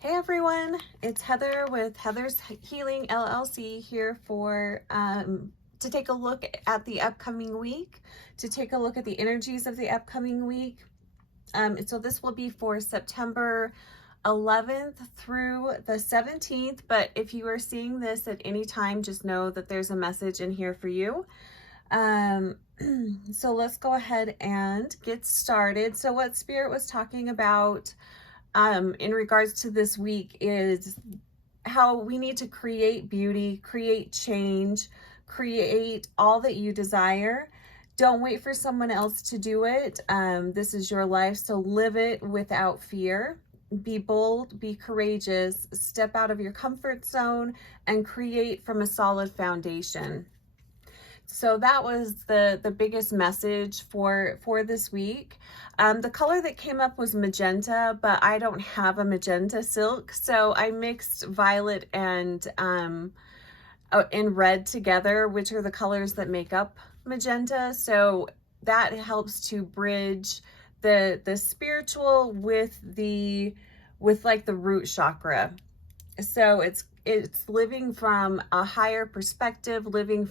Hey everyone, it's Heather with Heather's Healing LLC here for to take a look at the upcoming week, to take a look at the energies of the upcoming week. So this will be for September 11th through the 17th, but if you are seeing this at any time, just know that there's a message in here for you. So let's go ahead and get started. So what Spirit was talking about in regards to this week is how we need to create beauty, create change, create all that you desire. Don't wait for someone else to do it. This is your life, so live it without fear. Be bold, be courageous, step out of your comfort zone, and create from a solid foundation. So that was the biggest message for this week. The color that came up was magenta, but I don't have a magenta silk, so I mixed violet and red together, which are the colors that make up magenta. So that helps to bridge the spiritual with like the root chakra. So it's living from a higher perspective, living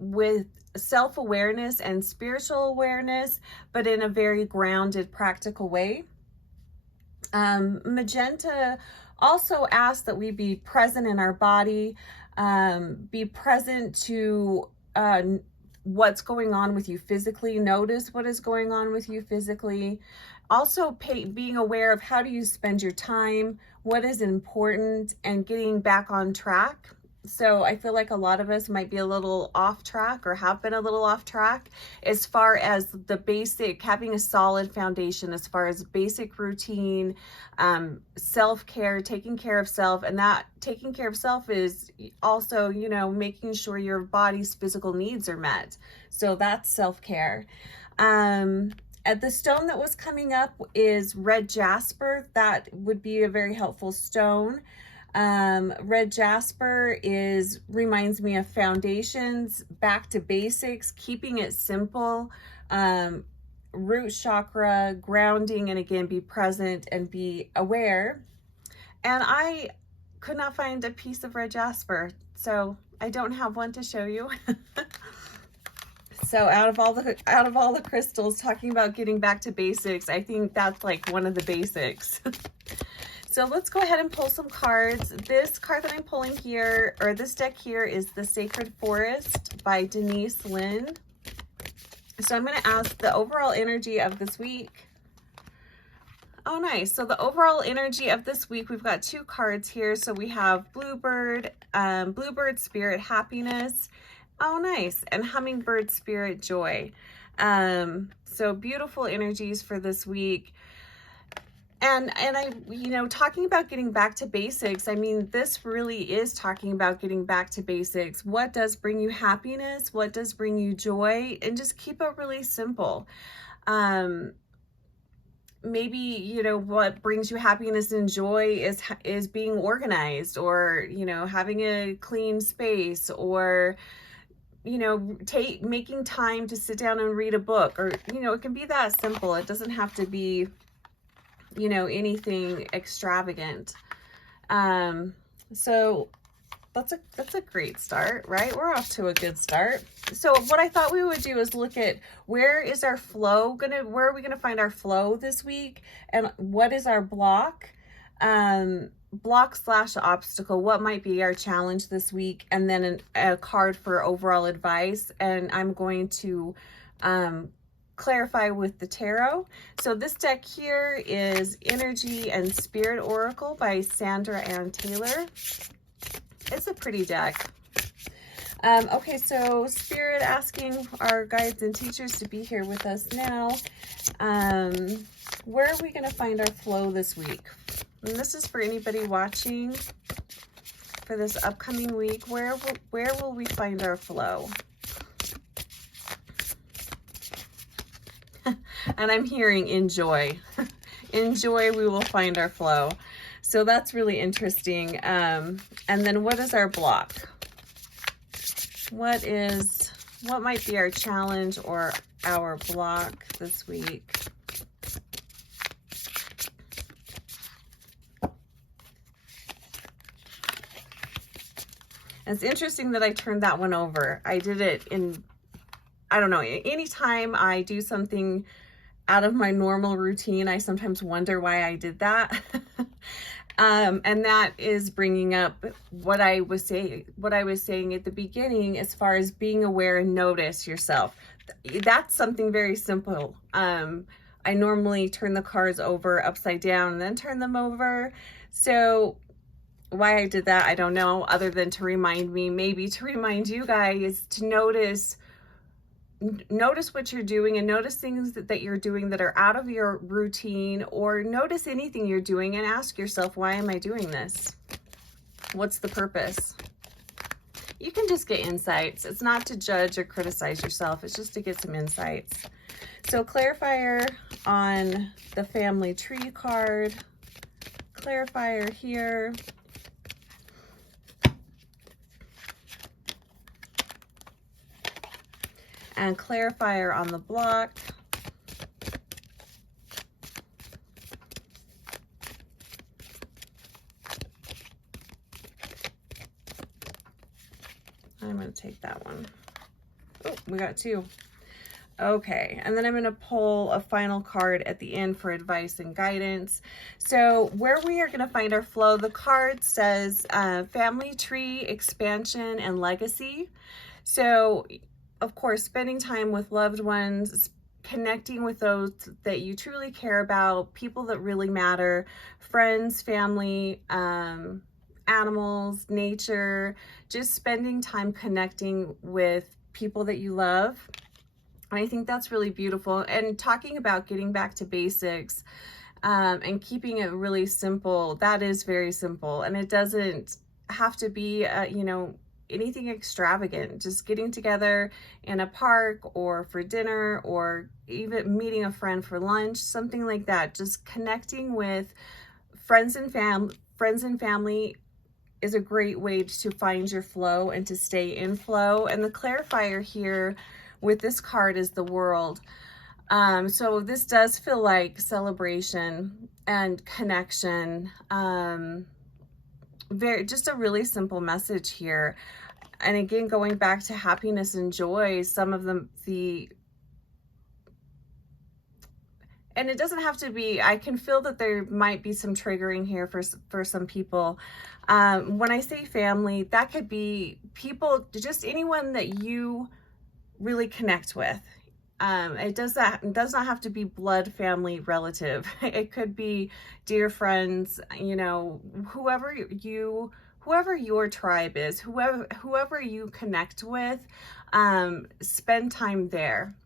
with self-awareness and spiritual awareness, but in a very grounded, practical way. Magenta also asks that we be present in our body, be present to what's going on with you physically. Notice what is going on with you physically. Also being aware of how do you spend your time, what is important, and getting back on track. So I feel like a lot of us might be a little off track or have been a little off track as far as the basic, having a solid foundation, as far as basic routine, self-care, taking care of self. And that taking care of self is also, you know, making sure your body's physical needs are met. So that's self-care. The stone that was coming up is red jasper. That would be a very helpful stone. Red jasper reminds me of foundations, back to basics, keeping it simple, root chakra, grounding, and again, be present and be aware. And I could not find a piece of red jasper, so I don't have one to show you. So out of all the crystals, talking about getting back to basics, I think that's like one of the basics. So let's go ahead and pull some cards. This card that I'm pulling here, or this deck here, is the Sacred Forest by Denise, Linn. So I'm going to ask the overall energy of this week. Oh, nice. So the overall energy of this week, we've got two cards here. So we have Bluebird, Bluebird Spirit Happiness. Oh, nice. And Hummingbird Spirit Joy. So beautiful energies for this week. And I, you know, talking about getting back to basics, I mean, this really is talking about getting back to basics. What does bring you happiness? What does bring you joy? And just keep it really simple. Maybe, you know, what brings you happiness and joy is being organized, or, you know, having a clean space, or, you know, making time to sit down and read a book, or, you know, it can be that simple. It doesn't have to be, you know, anything extravagant. So that's a great start, right? We're off to a good start. So what I thought we would do is look at where is our flow where are we gonna find our flow this week, and what is our block, /obstacle, what might be our challenge this week, and then a card for overall advice. And I'm going to clarify with the tarot. So this deck here is Energy and Spirit Oracle by Sandra and Taylor. It's a pretty deck. Okay, so Spirit asking our guides and teachers to be here with us now. Where are we going to find our flow this week? And this is for anybody watching for this upcoming week. Where will we find our flow? And I'm hearing enjoy. Enjoy, we will find our flow. So that's really interesting. And then what is our block? What might be our challenge or our block this week? And it's interesting that I turned that one over. I did it in, I don't know, anytime I do something out of my normal routine, I sometimes wonder why I did that. And that is bringing up what I was saying at the beginning, as far as being aware and notice yourself. That's something very simple. I normally turn the cards over upside down and then turn them over. So why I did that, I don't know, other than to remind me, maybe to remind you guys to notice what you're doing, and notice things that you're doing that are out of your routine, or notice anything you're doing and ask yourself, why am I doing this? What's the purpose? You can just get insights. It's not to judge or criticize yourself. It's just to get some insights. So clarifier on the family tree card, clarifier here. And clarifier on the block. I'm going to take that one. Oh, we got two. Okay, and then I'm going to pull a final card at the end for advice and guidance. So where we are going to find our flow, the card says family tree, expansion, and legacy. So of course, spending time with loved ones, connecting with those that you truly care about, people that really matter, friends, family, animals, nature, just spending time connecting with people that you love. And I think that's really beautiful. And talking about getting back to basics and keeping it really simple, that is very simple. And it doesn't have to be, you know, anything extravagant. Just getting together in a park or for dinner, or even meeting a friend for lunch, something like that. Just connecting with friends and family is a great way to find your flow and to stay in flow. And the clarifier here with this card is the World. So this does feel like celebration and connection. Just a really simple message here. And again, going back to happiness and joy, some of them, and it doesn't have to be, I can feel that there might be some triggering here for some people. When I say family, that could be people, just anyone that you really connect with. It does not have to be blood family relative. It could be dear friends, you know, whoever your tribe is, whoever you connect with, spend time there.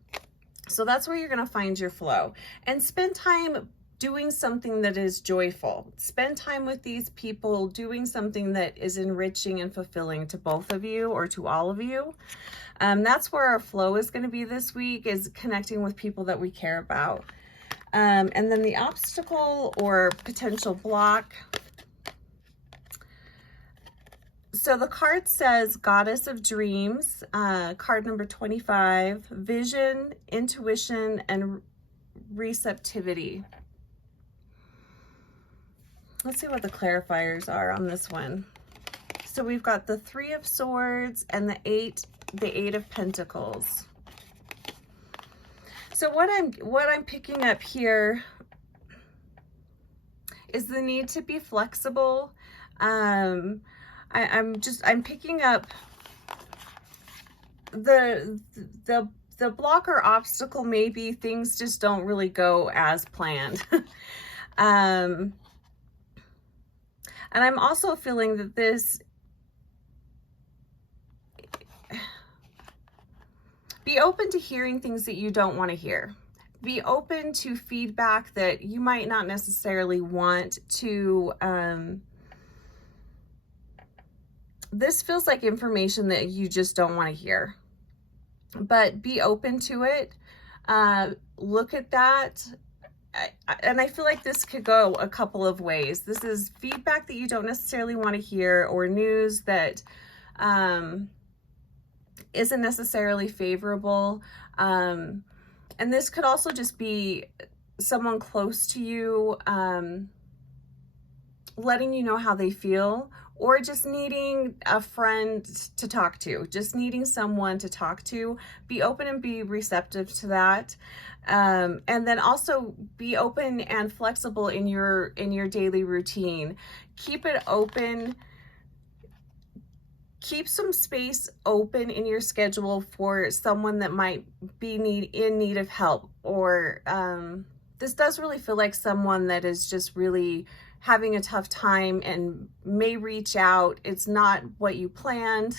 So that's where you're going to find your flow, and spend time doing something that is joyful. Spend time with these people doing something that is enriching and fulfilling to both of you, or to all of you. That's where our flow is going to be this week, is connecting with people that we care about. And then the obstacle or potential block. So the card says Goddess of Dreams, card number 25, vision, intuition, and receptivity. Let's see what the clarifiers are on this one. So we've got the Three of Swords and the Eight of Pentacles. So what I'm picking up here is the need to be flexible. I'm picking up the block or obstacle. Maybe things just don't really go as planned. And I'm also feeling that this, be open to hearing things that you don't want to hear. Be open to feedback that you might not necessarily want to. This feels like information that you just don't want to hear, but be open to it. Look at that. And I feel like this could go a couple of ways. This is feedback that you don't necessarily want to hear, or news that isn't necessarily favorable. And this could also just be someone close to you letting you know how they feel, or just needing a friend to talk to, just needing someone to talk to. Be open and be receptive to that. And then also be open and flexible in your daily routine. Keep it open. Keep some space open in your schedule for someone that might be in need of help, or this does really feel like someone that is just really having a tough time and may reach out. It's not what you planned.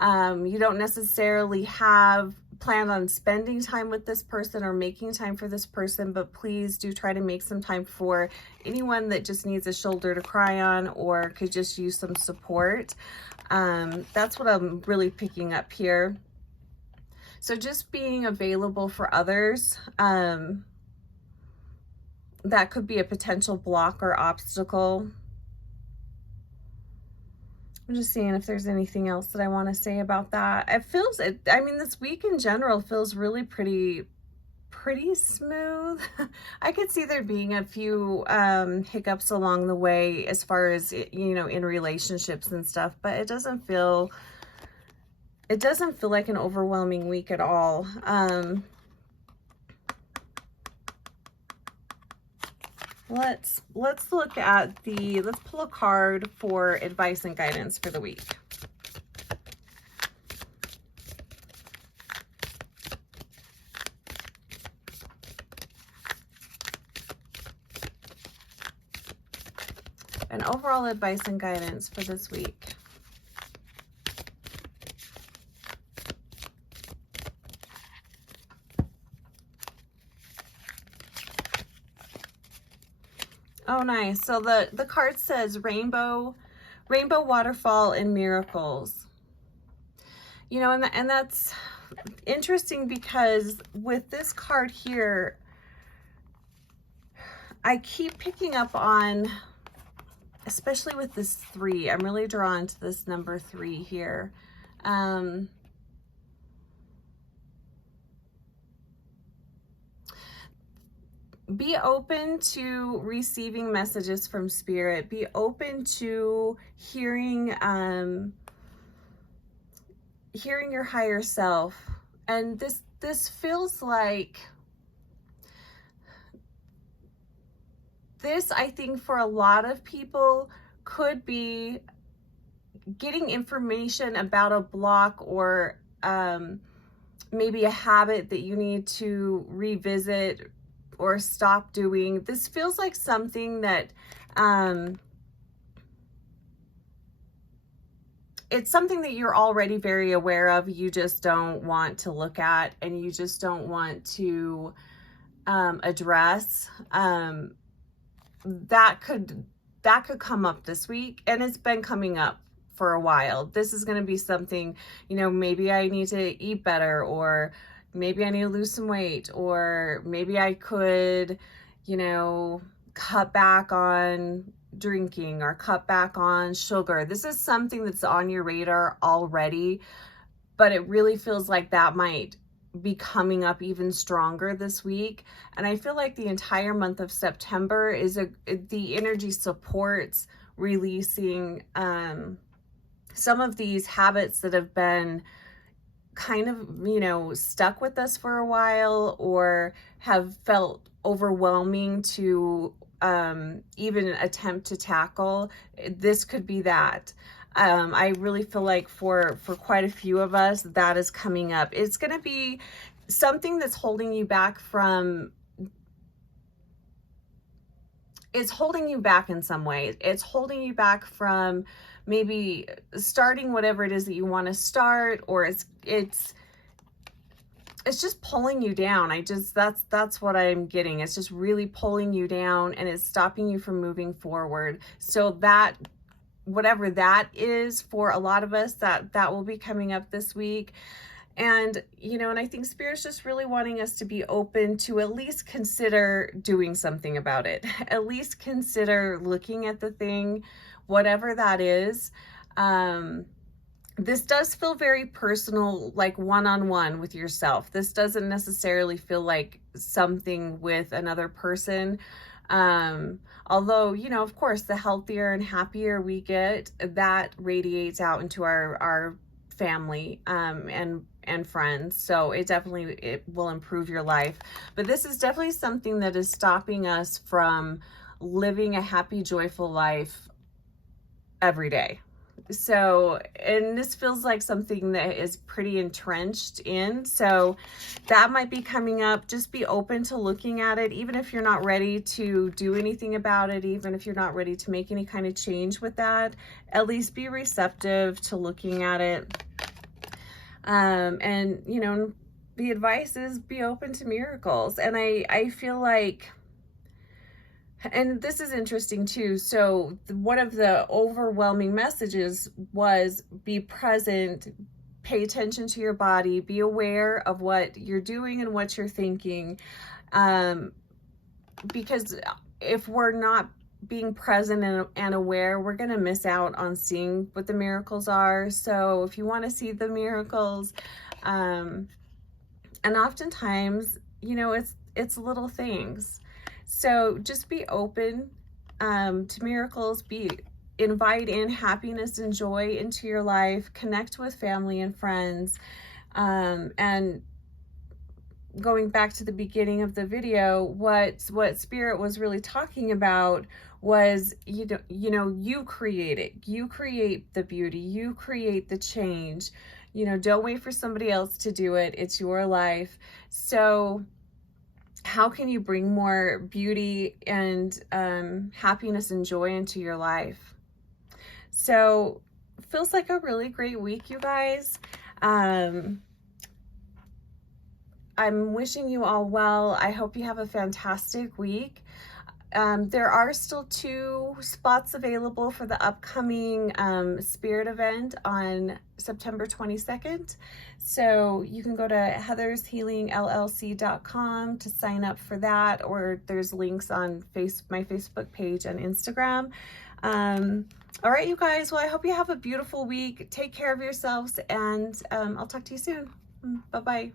You don't necessarily have planned on spending time with this person or making time for this person, but please do try to make some time for anyone that just needs a shoulder to cry on or could just use some support. That's what I'm really picking up here. So just being available for others, that could be a potential block or obstacle. I'm just seeing if there's anything else that I want to say about that. I mean, this week in general feels really pretty smooth. I could see there being a few hiccups along the way as far as, you know, in relationships and stuff, but it doesn't feel like an overwhelming week at all. Let's look at let's pull a card for advice and guidance for the week. And overall advice and guidance for this week. Oh, nice. So the card says rainbow, waterfall, and miracles. You know, and that's interesting because with this card here, I keep picking up on, especially with this 3, I'm really drawn to this number 3 here. Be open to receiving messages from spirit. Be open to hearing your higher self. And this feels like this, I think, for a lot of people could be getting information about a block or maybe a habit that you need to revisit or stop doing. This feels like something that it's something that you're already very aware of. You just don't want to look at, and you just don't want to address. That could come up this week, and it's been coming up for a while. This is going to be something, you know, maybe I need to eat better, or maybe I need to lose some weight, or maybe I could, you know, cut back on drinking or cut back on sugar. This is something that's on your radar already, but it really feels like that might be coming up even stronger this week. And I feel like the entire month of September is the energy supports releasing some of these habits that have been kind of, you know, stuck with us for a while or have felt overwhelming to even attempt to tackle. This could be that. I really feel like for quite a few of us, that is coming up. It's going to be something that's holding you back from, it's holding you back in some ways. It's holding you back from maybe starting whatever it is that you want to start, or it's just pulling you down. That's what I'm getting. It's just really pulling you down, and it's stopping you from moving forward. So that, whatever that is for a lot of us, that will be coming up this week. And, you know, and I think Spirit's just really wanting us to be open to at least consider doing something about it. At least consider looking at the thing, whatever that is. This does feel very personal, like one-on-one with yourself. This doesn't necessarily feel like something with another person. Although, you know, of course, the healthier and happier we get, that radiates out into our family, and friends. So it will improve your life. But this is definitely something that is stopping us from living a happy, joyful life every day. So, and this feels like something that is pretty entrenched in, so that might be coming up. Just be open to looking at it, even if you're not ready to do anything about it, even if you're not ready to make any kind of change with that, at least be receptive to looking at it. And, you know, the advice is be open to miracles. And I feel like, and this is interesting too. So one of the overwhelming messages was be present, pay attention to your body, be aware of what you're doing and what you're thinking. Because if we're not being present and aware, we're going to miss out on seeing what the miracles are. So if you want to see the miracles, and oftentimes, you know, it's little things. So just be open to miracles, invite in happiness and joy into your life, connect with family and friends. And going back to the beginning of the video, what Spirit was really talking about was, you know, you create the beauty, you create the change. You know, don't wait for somebody else to do it. It's your life. So how can you bring more beauty and happiness and joy into your life? So feels like a really great week, you guys. I'm wishing you all well. I hope you have a fantastic week. There are still 2 spots available for the upcoming Spirit event on September 22nd. So you can go to HeathersHealingLLC.com to sign up for that, or there's links on my Facebook page and Instagram. All right, you guys. Well, I hope you have a beautiful week. Take care of yourselves, and I'll talk to you soon. Bye-bye.